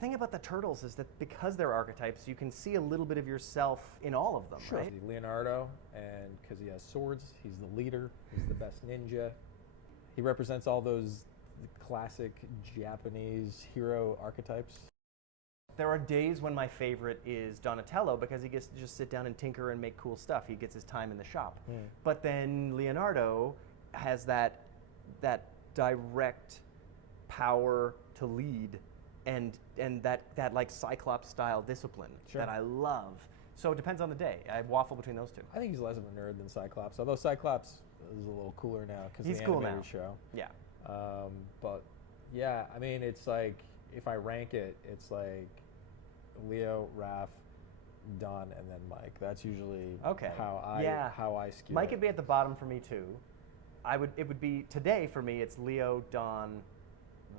thing about the Turtles is that because they're archetypes, you can see a little bit of yourself in all of them, Sure. right? Leonardo, and because he has swords, he's the leader, he's the best ninja. He represents all those classic Japanese hero archetypes. There are days when my favorite is Donatello because he gets to just sit down and tinker and make cool stuff. He gets his time in the shop. But then Leonardo has that direct power to lead and that like Cyclops style discipline that I love. So it depends on the day. I waffle between those two. I think he's less of a nerd than Cyclops, although Cyclops is a little cooler now because he's the cool animated now. show. Yeah. But yeah, I mean, it's like if I rank it, it's like Leo, Raph, Don, and then Mike. That's usually how I skew Mike it. would be at the bottom for me too. It would be today for me. It's Leo, Don,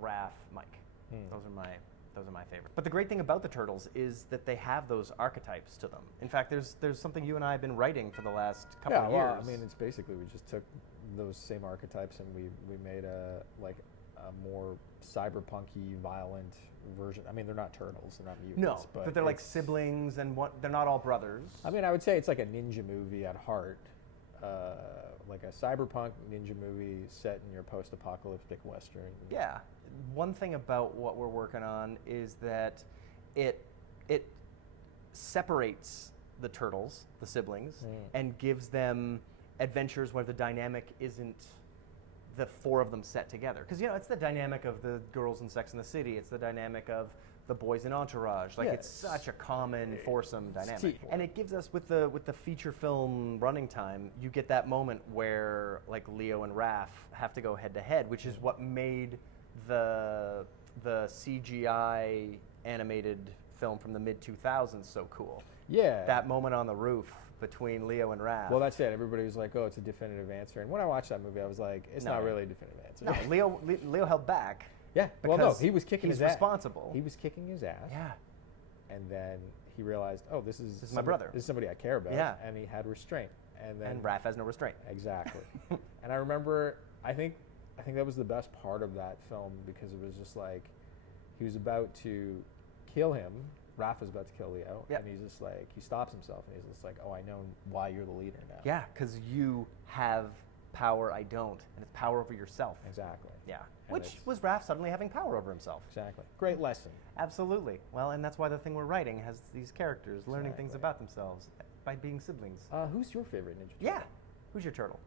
Raph, Mike. Those are my favorite. But the great thing about the Turtles is that they have those archetypes to them. In fact, there's something you and I have been writing for the last couple of years. Well, I mean, it's basically we just took those same archetypes and we made a more cyberpunky, violent version. I mean, they're not turtles, they're not mutants. No, but they're like siblings, and they're not all brothers. I mean, I would say it's like a ninja movie at heart. Like a cyberpunk ninja movie set in your post-apocalyptic western. Yeah. One thing about what we're working on is that it separates the turtles, the siblings, and gives them adventures where the dynamic isn't the four of them set together. Because, it's the dynamic of the girls in Sex and the City. It's the dynamic of the boys in Entourage. Like, it's such a common foursome dynamic. And it gives us, with the feature film running time, you get that moment where, like, Leo and Raph have to go head-to-head, which is what made the CGI animated film from the mid-2000s so cool. Yeah. That moment on the roof between Leo and Raph. Well, that's it. Everybody was like, oh, it's a definitive answer. And when I watched that movie, I was like, it's not really a definitive answer. No, Leo held back. Yeah. Well, no, he was kicking his ass. He's responsible. He was kicking his ass. Yeah. And then he realized, oh, this is my brother. This is somebody I care about. Yeah. And he had restraint. And Raph has no restraint. Exactly. And I remember, I think that was the best part of that film because it was just like, he was about to kill him. Raph is about to kill Leo, and he's just like, he stops himself, and he's just like, oh, I know why you're the leader now. Yeah, because you have power I don't, and it's power over yourself. Exactly. Yeah, which was Raph suddenly having power over himself. Exactly. Great lesson. Absolutely. Well, and that's why the thing we're writing has these characters learning things about themselves by being siblings. Who's your favorite Ninja Turtle? Yeah. Who's your turtle?